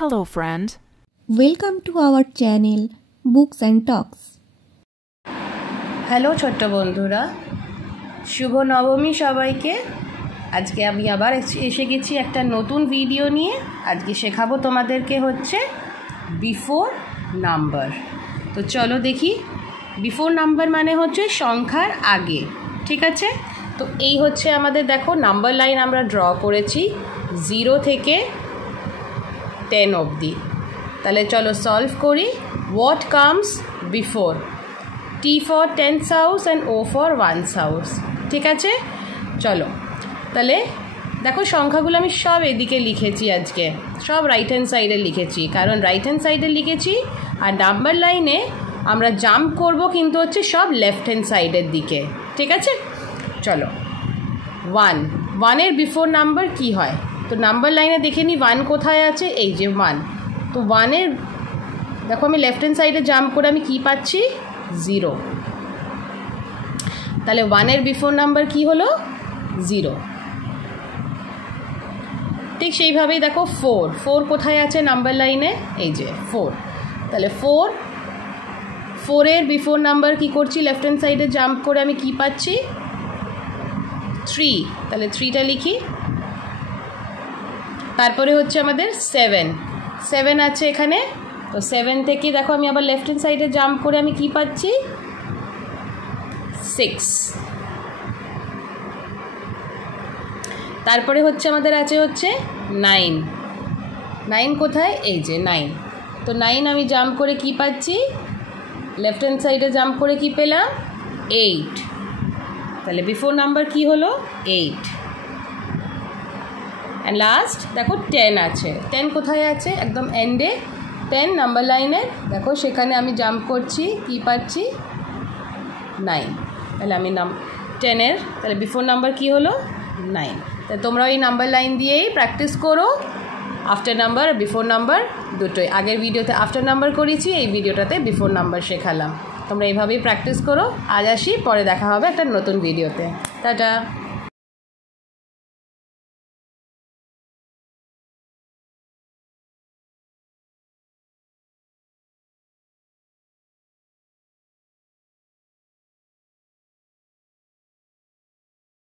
Hello friend. Welcome to our channel Books and Talks. Hello ছোট্ট বন্ধুরা, শুভ নবমী সবাইকে। আজকে আমি আবার এসে গেছি একটা নতুন ভিডিও নিয়ে। আজকে শেখাবো তোমাদেরকে হচ্ছে বিফোর নাম্বার। তো চলো দেখি। বিফোর নাম্বার মানে হচ্ছে সংখ্যার আগে, ঠিক আছে? তো এই হচ্ছে আমাদের, দেখো নাম্বার লাইন আমরা ড্র করেছি 0 থেকে 10 অবধি। তাহলে চলো সলভ করি। What comes before? T for 10th house and O for 1st house, ঠিক আছে? চলো তাহলে দেখো, সংখ্যাগুলো আমি সব এদিকে লিখেছি, আজকে সব রাইট হ্যান্ড সাইডে লিখেছি, কারণ রাইট হ্যান্ড সাইডে লিখেছি। আর নাম্বার লাইনে আমরা জাম্প করব কিন্তু হচ্ছে সব লেফট হ্যান্ড সাইডের দিকে, ঠিক আছে? চলো 1 বিফোর নাম্বার কি হয়? তো নাম্বার লাইনে দেখে নিই 1 কোথায় আছে। এই যে 1। তো 1 দেখো আমি লেফট হ্যান্ড সাইডে জাম্প করে আমি কি পাচ্ছি? 0। তাহলে 1 বিফোর নাম্বার কি হলো? 0। ঠিক সেইভাবেই দেখো 4 কোথায় আছে নাম্বার লাইনে? এই যে 4। তাহলে 4 বিফোর নাম্বার কি করছি? লেফট হ্যান্ড সাইডে জাম্প করে আমি কি পাচ্ছি? 3। তাহলে 3টা লিখি। তারপরে হচ্ছে আমাদের 7 আছে এখানে। তো 7 থেকে দেখো আমি আবার লেফট হ্যান্ড সাইডে জাম্প করে আমি কি পাচ্ছি? 6। তারপরে হচ্ছে আমাদের আছে হচ্ছে 9 কোথায়? এই যে 9। তো 9 আমি জাম্প করে কি পাচ্ছি? লেফট হ্যান্ড সাইডে জাম্প করে কি পেলাম? 8। তাহলে বিফোর নাম্বার কি হলো? 8। অ্যান্ড লাস্ট দেখো 10 আছে। 10 কোথায় আছে? একদম এন্ডে। 10 নাম্বার লাইনে দেখো, সেখানে আমি জাম্প করছি, কি পাচ্ছি? 9। তাহলে আমি 10 তাহলে বিফোর নাম্বার কি হলো? 9। তাহলে তোমরা এই নাম্বার লাইন দিয়েই প্র্যাকটিস করো। আফটার নাম্বার বিফোর নাম্বার দুটোই। আগের ভিডিওতে আফটার নাম্বার করেছি, এই ভিডিওটাতে বিফোর নাম্বার শেখালাম। তোমরা এইভাবেই প্র্যাকটিস করো। আজ আসি, পরে দেখা হবে একটা নতুন ভিডিওতে। টাটা।